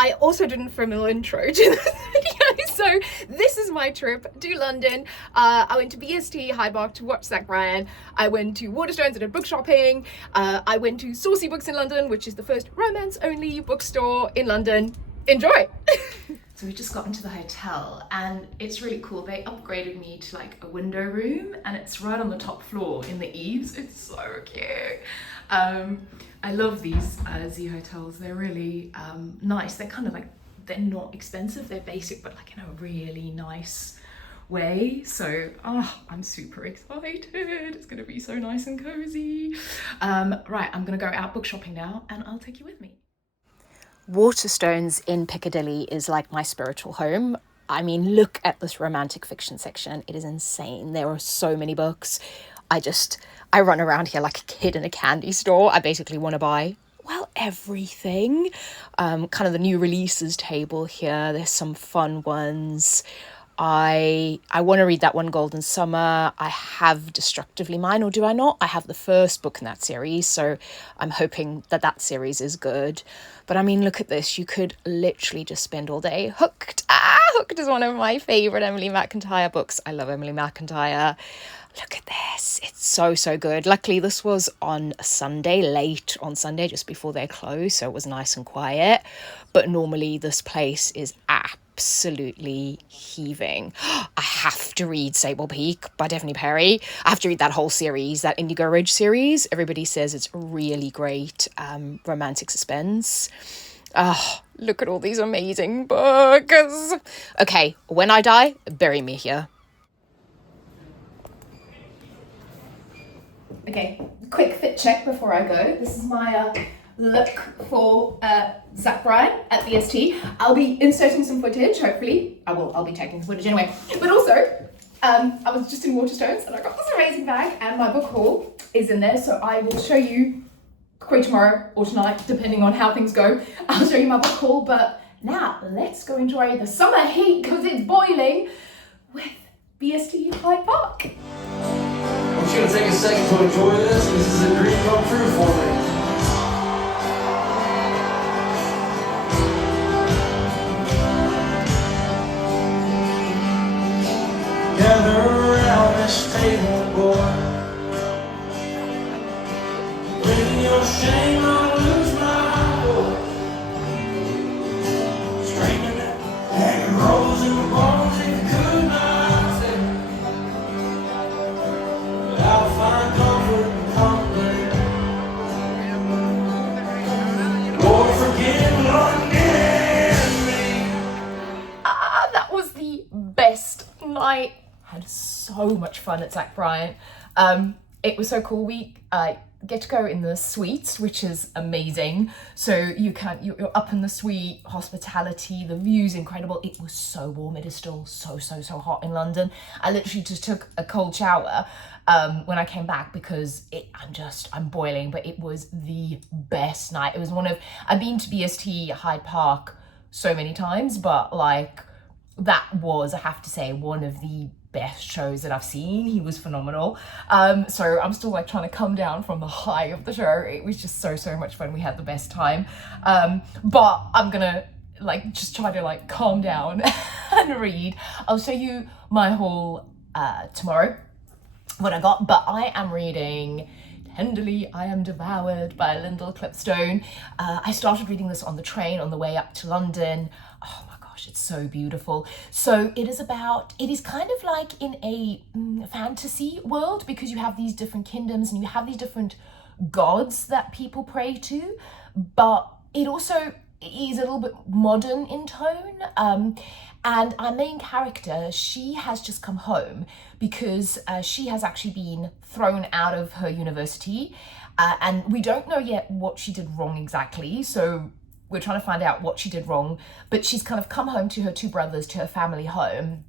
I also didn't film an intro to this video, so this is my trip to London. I went to BST, Hyde Park to watch Bryan. I went to Waterstones and did book shopping. I went to Saucy Books in London, which is the first romance-only bookstore in London. Enjoy! So we just got into the hotel and it's really cool. They upgraded me to like a window room and it's right on the top floor in the eaves. It's so cute. I love these Z hotels. They're really nice. They're kind of like, they're not expensive. They're basic, but like in a really nice way. So I'm super excited. It's gonna be so nice and cozy. Right, I'm gonna go out book shopping now and I'll take you with me. Waterstones in Piccadilly is like my spiritual home. I mean, look at this romantic fiction section. It is insane. There are so many books. I run around here like a kid in a candy store. I basically want to buy, well, everything. Kind of the new releases table here. There's some fun ones. I want to read that one, Golden Summer. I have Destructively Mine, or do I not? I have the first book in that series, so I'm hoping that series is good. But I mean, look at this. You could literally just spend all day. Hooked. Hooked is one of my favourite Emily McIntyre books. I love Emily McIntyre. Look at this. It's so, so good. Luckily, this was on a Sunday, late on Sunday, just before they close, so it was nice and quiet. But normally this place is absolutely heaving. I have to read Sable Peak by Daphne Perry. I have to read that whole series, that Indigo Ridge series. Everybody says it's really great romantic suspense. Look at all these amazing books. Okay, when I die, bury me here. Okay, quick fit check before I go. This is my look for Bryan at BST. I'll be inserting some footage, hopefully. I'll be taking some footage anyway. But also, I was just in Waterstones and I got this amazing bag and my book haul is in there. So I will show you probably tomorrow or tonight, depending on how things go. I'll show you my book haul. But now let's go enjoy the summer heat because it's boiling with BST Hyde Park. I'm just gonna take a second to enjoy this. This is a dream come true for me. Gather around this table, boy. Bring your shame, I'll lose my voice. Screaming that it rolls in the bones if you could not say. I'll find comfort and comfort. Lord, forgive me. That was the best night. Had so much fun at Bryan. It was so cool. We get to go in the suites, which is amazing. So you're up in the suite, hospitality, the view's incredible. It was so warm. It is still so hot in London. I literally just took a cold shower when I came back because I'm boiling, but it was the best night. It was I've been to BST Hyde Park so many times, but like that was, I have to say, one of the best shows that I've seen. He was phenomenal. So I'm still like trying to come down from the high of the show. It was just so much fun. We had the best time. But I'm gonna like just try to like calm down and read. I'll show you my haul tomorrow, what I got, but I am reading Tenderly I Am Devoured by Lyndall Clipstone. I started reading this on the train on the way up to London. Oh my gosh, it's so beautiful. So it is kind of like in a fantasy world because you have these different kingdoms and you have these different gods that people pray to, but it also is a little bit modern in tone. And our main character, she has just come home because she has actually been thrown out of her university. And we don't know yet what she did wrong exactly. So we're trying to find out what she did wrong. But she's kind of come home to her two brothers, to her family home.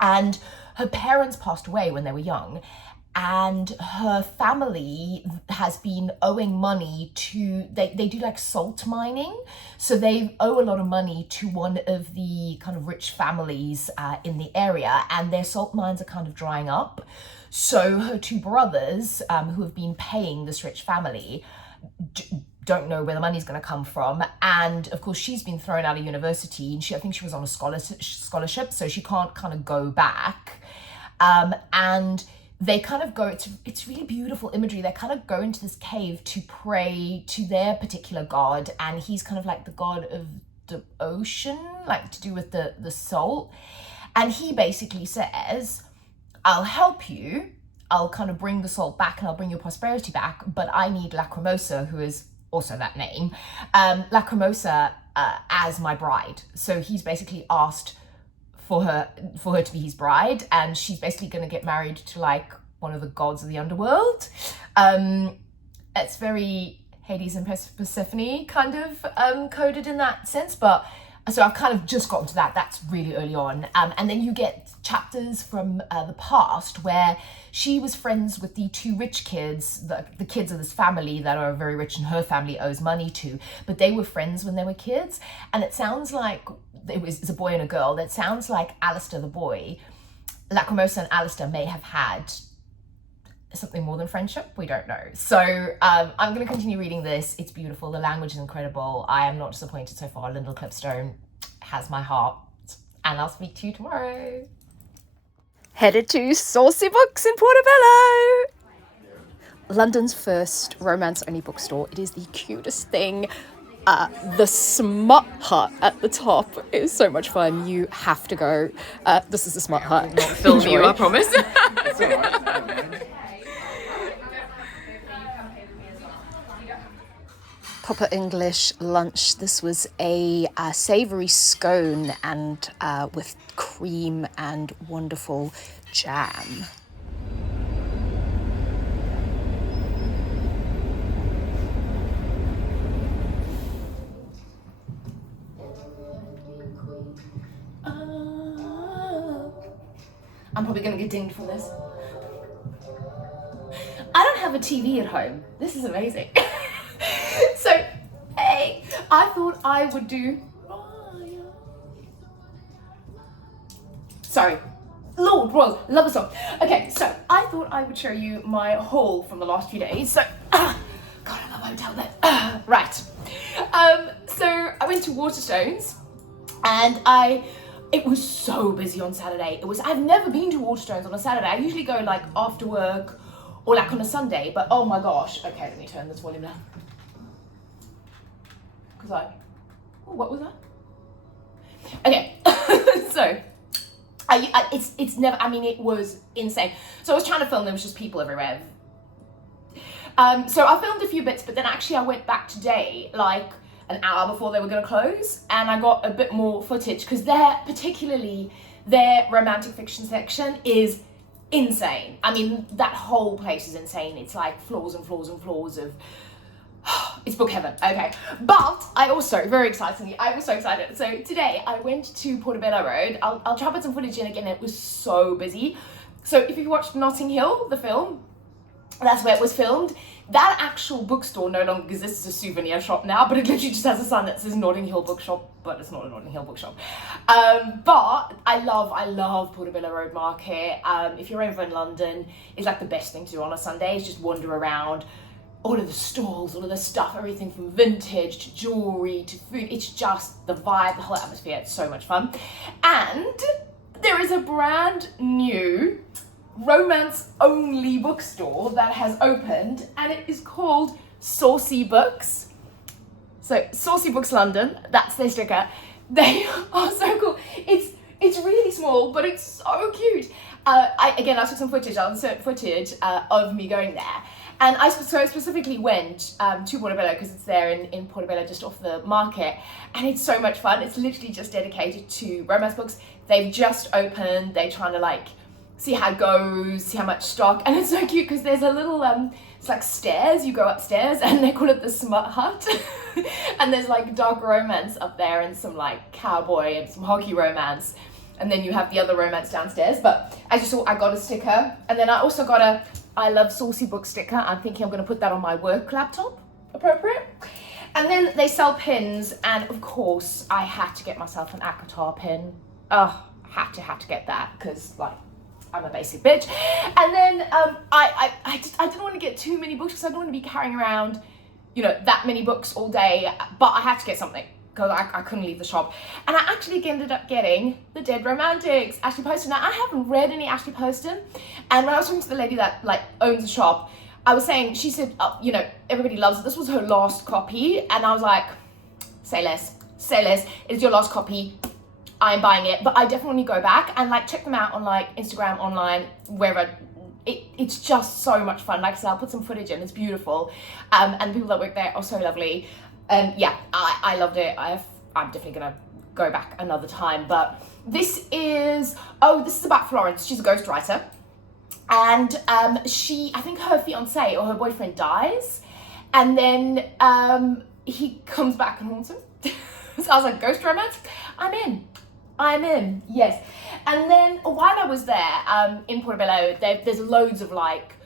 And her parents passed away when they were young. And her family has been owing money to, they do like salt mining. So they owe a lot of money to one of the kind of rich families in the area, and their salt mines are kind of drying up. So her two brothers, who have been paying this rich family, don't know where the money's going to come from. And of course, she's been thrown out of university, and I think she was on a scholarship, so she can't kind of go back. And they kind of go, it's really beautiful imagery. They kind of go into this cave to pray to their particular god, and he's kind of like the god of the ocean, like to do with the soul. And he basically says, I'll help you, I'll kind of bring the salt back and I'll bring your prosperity back, but I need Lacrimosa, who is also that name, Lacrimosa as my bride. So he's basically asked for her to be his bride, and she's basically going to get married to like one of the gods of the underworld. It's very Hades and Persephone kind of coded in that sense, but so I've kind of just gotten to that. That's really early on. And then you get chapters from the past where she was friends with the two rich kids, the kids of this family that are very rich and her family owes money to, but they were friends when they were kids. And it sounds like it's a boy and a girl. That sounds like Alistair the boy, Lacrimosa and Alistair may have had something more than friendship. We don't know. So I'm going to continue reading this. It's beautiful. The language is incredible. I am not disappointed so far. Lyndall Clipstone has my heart, and I'll speak to you tomorrow. Headed to Saucy Books in Portobello, London's first romance-only bookstore. It is the cutest thing. The Smut Hut at the top is so much fun. You have to go. This is the Smut Hut. Not film you, I promise. Proper English lunch. This was a savoury scone and with cream and wonderful jam. I'm probably going to get dinged for this. I don't have a TV at home. This is amazing. So, hey, I thought I would do... Sorry. Lord, Rose, love a song. Okay, so I thought I would show you my haul from the last few days. So, God, I love hotel bed. Right. So I went to Waterstones, and it was so busy on Saturday. I've never been to Waterstones on a Saturday. I usually go like after work or like on a Sunday, but oh my gosh. Okay, let me turn this volume down. What was that? Okay, so it's never, I mean, it was insane. So I was trying to film, there was just people everywhere. So I filmed a few bits, but then actually I went back today, like an hour before they were going to close, and I got a bit more footage because particularly their romantic fiction section is insane. I mean, that whole place is insane. It's like floors and floors and floors of it's book heaven. Okay, but I also, very excitingly, I was so excited. So today I went to Portobello Road. I'll try to put some footage in again. It was so busy. So if you watched Notting Hill, the film, that's where it was filmed. That actual bookstore no longer exists as a souvenir shop now, but it literally just has a sign that says Notting Hill Bookshop, but it's not a Notting Hill bookshop. But I love Portobello Road Market. If you're over in London, it's like the best thing to do on a Sunday is just wander around. All of the stalls, all of the stuff, everything from vintage to jewelry to food. It's just the vibe, the whole atmosphere. It's so much fun. And there is a brand new romance-only bookstore that has opened, and it is called Saucy Books. So Saucy Books London, that's their sticker. They are so cool. It's really small, but it's so cute. I took some footage. I'll insert footage of me going there. And I specifically went to Portobello because it's there in Portobello, just off the market. And it's so much fun. It's literally just dedicated to romance books. They've just opened. They're trying to like see how it goes, see how much stock. And it's so cute because there's a little, it's like stairs. You go upstairs and they call it the Smut Hut. And there's like dark romance up there and some like cowboy and some hockey romance. And then you have the other romance downstairs. But as you saw, I got a sticker. And then I also got a I love Saucy Book sticker. I'm thinking I'm going to put that on my work laptop. Appropriate. And then they sell pins. And of course, I had to get myself an Akatar pin. Oh, had to get that because like I'm a basic bitch. And then I didn't want to get too many books because I don't want to be carrying around you know, that many books all day, but I had to get something because I couldn't leave the shop. And I actually ended up getting The Dead Romantics, Ashley Poston. Now, I haven't read any Ashley Poston, and when I was talking to the lady that like owns the shop, I was saying, she said, you know, everybody loves it. This was her last copy, and I was like, say less, it's your last copy, I'm buying it. But I definitely go back and like check them out on like Instagram, online, wherever. It's just so much fun. Like I said, I'll put some footage in, it's beautiful. And the people that work there are so lovely. And yeah, I loved it. I'm definitely gonna go back another time. But this is about Florence. She's a ghostwriter. And I think her fiance or her boyfriend dies. And then he comes back and haunts him. So I was like, ghost romance? I'm in, yes. And then while I was there in Portobello, there's loads of like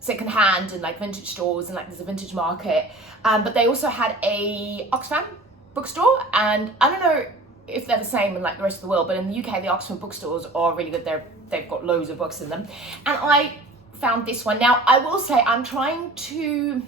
secondhand and like vintage stores, and like there's a vintage market. But they also had a Oxfam bookstore, and I don't know if they're the same in like the rest of the world, but in the UK, the Oxfam bookstores are really good. They've got loads of books in them. And I found this one. Now, I will say I'm trying to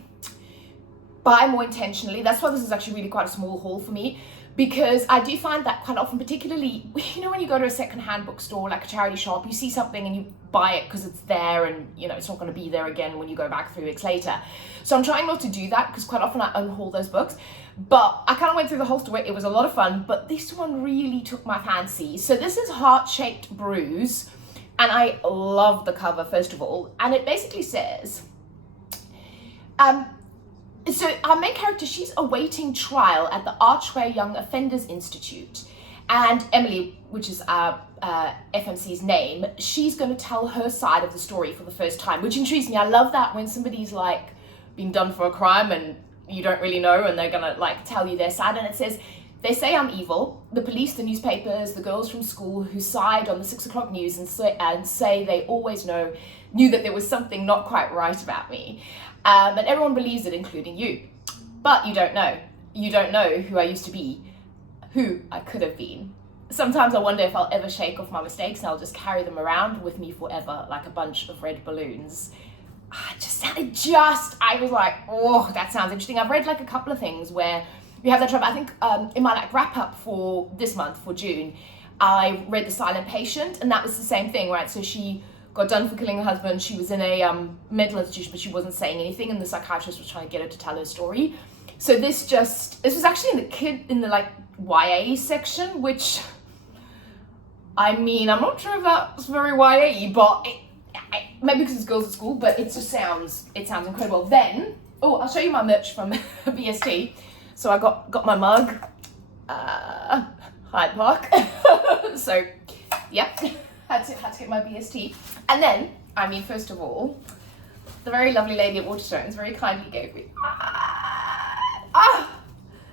buy more intentionally. That's why this is actually really quite a small haul for me, because I do find that quite often, particularly, you know, when you go to a secondhand bookstore, like a charity shop, you see something and you buy it because it's there, and you know, it's not going to be there again when you go back 3 weeks later. So I'm trying not to do that, because quite often I unhaul those books. But I kind of went through the whole store. It was a lot of fun, but this one really took my fancy. So this is Heart-Shaped Bruise, and I love the cover, first of all. And it basically says, so our main character, she's awaiting trial at the Archway Young Offenders Institute. And Emily, which is FMC's name, she's going to tell her side of the story for the first time, which intrigues me. I love that when somebody's like being done for a crime and you don't really know, and they're going to like tell you their side. And it says, they say I'm evil. The police, the newspapers, the girls from school who side on the 6 o'clock news and say they always knew that there was something not quite right about me. And everyone believes it, including you. But you don't know. You don't know who I used to be, who I could have been. Sometimes I wonder if I'll ever shake off my mistakes and I'll just carry them around with me forever like a bunch of red balloons. I was like, oh, that sounds interesting. I've read like a couple of things where you have that trouble. I think in my like wrap up for this month, for June, I read The Silent Patient, and that was the same thing, right? So she got done for killing her husband. She was in a mental institution, but she wasn't saying anything, and the psychiatrist was trying to get her to tell her story. So this was actually in the like YA section, which, I mean, I'm not sure if that's very YA, but maybe because it's girls at school, but it sounds incredible. Then, I'll show you my merch from BST. So I got my mug, Hyde Park. So, yeah, had to get my BST. And then, I mean, first of all, the very lovely lady at Waterstones very kindly gave me,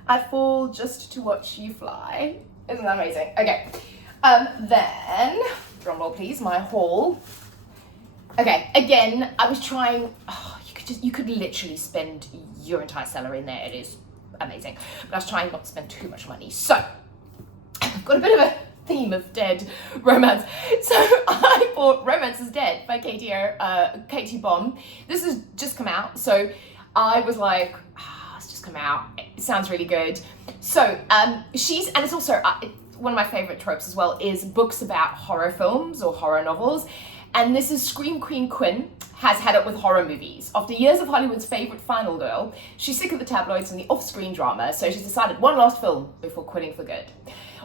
I fall just to watch you fly. Isn't that amazing? Okay, then, drum roll please, my haul. Okay, again, I was trying, you could literally spend your entire salary in there. It is amazing. But I was trying not to spend too much money. So, I've got a bit of a theme of dead romance. So I bought Romance is Dead by Katie Baum. This has just come out. So I was like, it's just come out. It sounds really good. So and it's also, one of my favorite tropes as well is books about horror films or horror novels. And this is Scream Queen Quinn has had it with horror movies. After years of Hollywood's favorite final girl, she's sick of the tabloids and the off-screen drama, so she's decided one last film before quitting for good.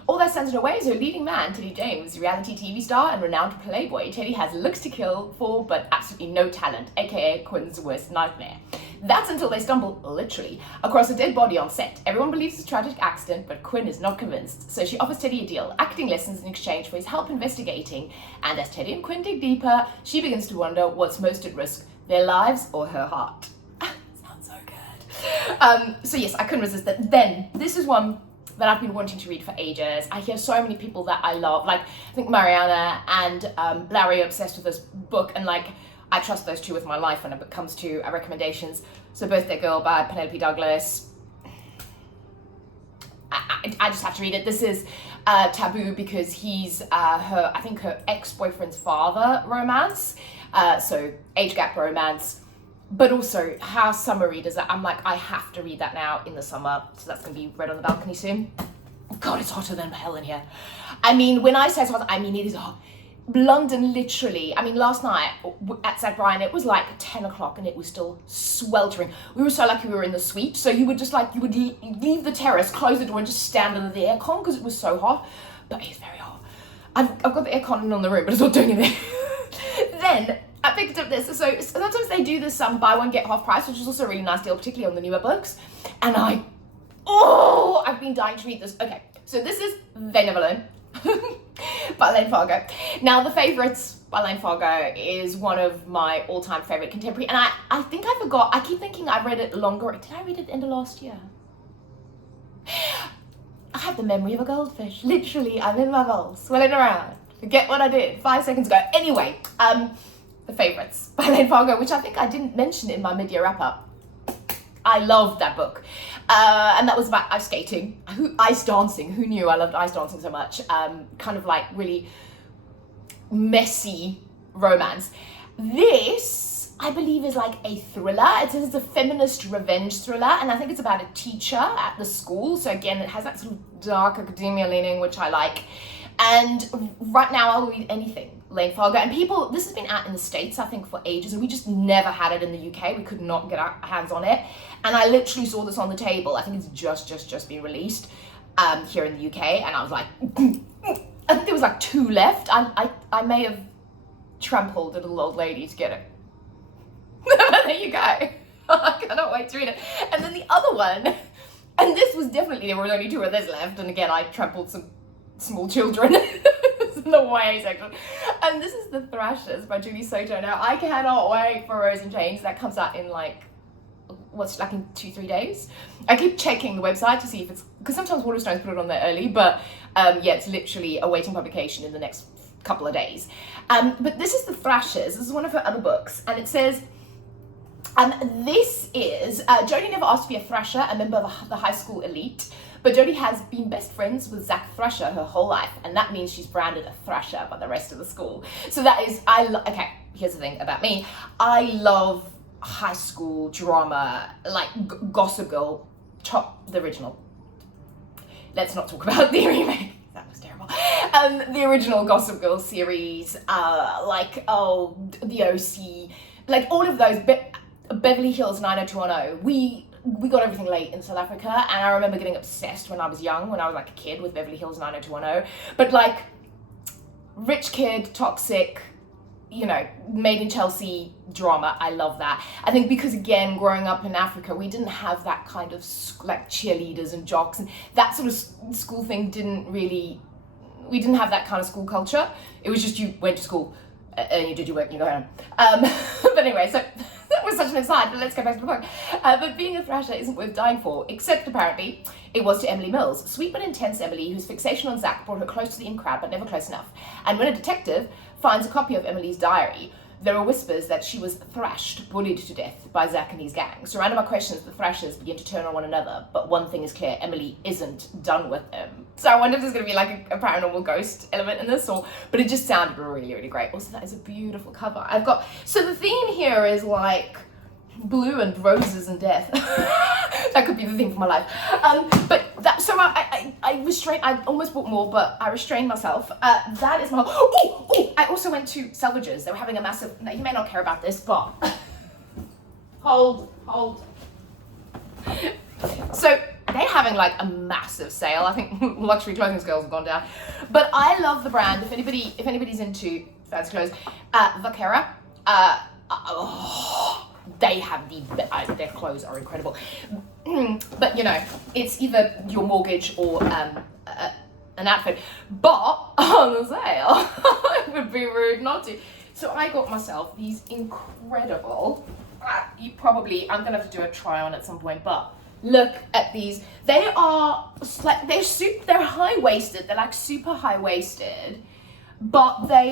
All that stands in her way is her leading man, Teddy James, reality TV star and renowned playboy. Teddy has looks to kill for, but absolutely no talent, aka Quinn's worst nightmare. That's until they stumble, literally, across a dead body on set. Everyone believes it's a tragic accident, but Quinn is not convinced, so she offers Teddy a deal, acting lessons in exchange for his help investigating, and as Teddy and Quinn dig deeper, she begins to wonder what's most at risk, their lives or her heart. Sounds so good. So yes, I couldn't resist that. Then, this is one that I've been wanting to read for ages. I hear so many people that I love, like I think Mariana and Larry are obsessed with this book, and like I trust those two with my life when it comes to recommendations. So Birthday Girl by Penelope Douglas. I just have to read it. This is taboo because he's her ex-boyfriend's father romance. So age gap romance. but also how summer readers are. I'm like, I have to read that now in the summer, so that's going to be read on the balcony soon. God, it's hotter than hell in here. I mean, when I say it's hot, I mean it is hot. London, literally, I mean, last night at St. Bryan, it was like 10 o'clock and it was still sweltering. We were so lucky we were in the suite, so you would just like, you would leave the terrace, close the door and just stand under the aircon because it was so hot, but it's very hot. I've got the aircon in on the room, but it's not doing anything. Then I picked up this, so sometimes they do this buy one get half price, which is also a really nice deal, particularly on the newer books, and I've been dying to read this. Okay, so this is They Never Learn by Lane Fargo. Now, The Favourites by Lane Fargo is one of my all-time favourite contemporary, and I think I forgot, I keep thinking I read it longer. Did I read it at the end of last year? I have the memory of a goldfish. Literally, I'm in my bowl, swirling around. Forget what I did 5 seconds ago. Anyway, The Favourites by Lane Fargo, which I think I didn't mention in my mid-year wrap-up. I loved that book. And that was about ice skating, ice dancing. Who knew I loved ice dancing so much? Kind of like really messy romance. This, I believe, is like a thriller. It's a feminist revenge thriller, and I think it's about a teacher at the school. So again, it has that sort of dark academia leaning, which I like. And right now I'll read anything Lane Fargo. And people, this has been out in the States, I think, for ages, and we just never had it in the UK. We could not get our hands on it. And I literally saw this on the table. I think it's just been released here in the UK. And I was like, I think there was like 2 left. I may have trampled a little old lady to get it. But there you go. I cannot wait to read it. And then the other one, and this was definitely, there were only 2 of this left. And again, I trampled some small children in the YA section. And this is The Thrashers by Julie Soto. Now, I cannot wait for Rose in Chains. That comes out in like, like in 2-3 days. I keep checking the website to see if it's, because sometimes Waterstones put it on there early, but yeah, it's literally awaiting publication in the next couple of days. But this is The Thrashers. This is one of her other books, and it says, this is, Jodie never asked to be a thrasher, a member of the high school elite, but Jodie has been best friends with Zach Thrasher her whole life, and that means she's branded a thrasher by the rest of the school. So that is, okay, here's the thing about me. I love high school drama, like Gossip Girl, the original. Let's not talk about the remake. That was terrible. The original Gossip Girl series, like, The OC, like all of those, Beverly Hills 90210. We got everything late in South Africa, and I remember getting obsessed when I was young, when I was like a kid, with Beverly Hills 90210. But like, rich kid, toxic, you know, made in Chelsea drama, I love that. I think because, again, growing up in Africa, we didn't have that kind of like cheerleaders and jocks, and that sort of school thing we didn't have that kind of school culture. It was just you went to school and you did your work and you go home. But anyway, so that was such an aside, but let's go back to the book. But being a thrasher isn't worth dying for, except apparently it was to Emily Mills, sweet but intense Emily, whose fixation on Zach brought her close to the in crowd, but never close enough. And when a detective finds a copy of Emily's diary, there are whispers that she was thrashed, bullied to death by Zach and his gang. Surrounded by questions, the thrashers begin to turn on one another, but one thing is clear, Emily isn't done with him. So I wonder if there's going to be like a paranormal ghost element in this, but it just sounded really, really great. Also, that is a beautiful cover. So the theme here is like blue and roses and death. That could be the theme for my life. So I restrained, I almost bought more, but I restrained myself. That is my, I also went to Selvages. They were having a massive, you may not care about this, but hold. So they're having like a massive sale. I think luxury clothing sales have gone down. But I love the brand. If anybody's into fancy clothes, Vaquera, they have their clothes are incredible. But you know, it's either your mortgage or an outfit. But on the sale, it would be rude not to. So I got myself these incredible, I'm gonna have to do a try on at some point, but look at these. They are like, they're high-waisted, they're like super high-waisted, but they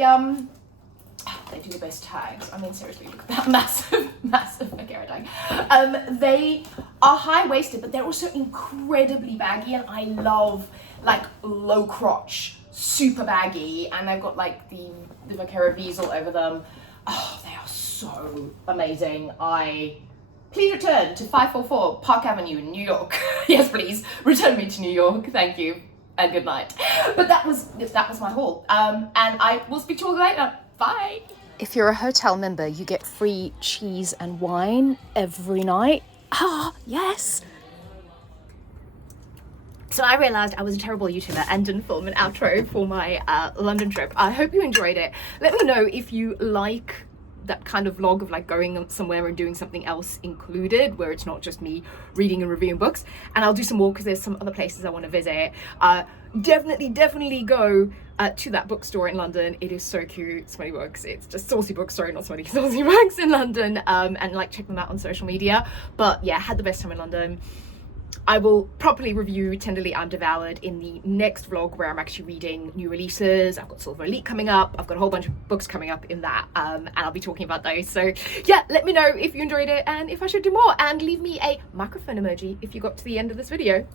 do the best tags. I mean, seriously, look at that massive Vaquera tag. They are high-waisted, but they're also incredibly baggy, and I love like low crotch, super baggy, and they've got like the Vaquera V's all over them. Oh, they are so amazing. Please return to 544 Park Avenue in New York. Yes, please return me to New York. Thank you and good night. But that was my haul. And I will speak to you all later. Bye. If you're a hotel member, you get free cheese and wine every night. Ah, yes. So I realised I was a terrible YouTuber and didn't film an outro for my London trip. I hope you enjoyed it. Let me know if you like that kind of vlog of like going somewhere and doing something else included, where it's not just me reading and reviewing books. And I'll do some more because there's some other places I want to visit. Definitely go to that bookstore in London. It is so cute. Smelly Books. It's just Saucy Books, sorry, not Smelly, Saucy Books in London. And like check them out on social media. But yeah, had the best time in London. I will properly review Tenderly I'm Devoured in the next vlog, where I'm actually reading new releases. I've got Silver Elite coming up. I've got a whole bunch of books coming up in that, and I'll be talking about those. So yeah, let me know if you enjoyed it and if I should do more, and leave me a microphone emoji if you got to the end of this video.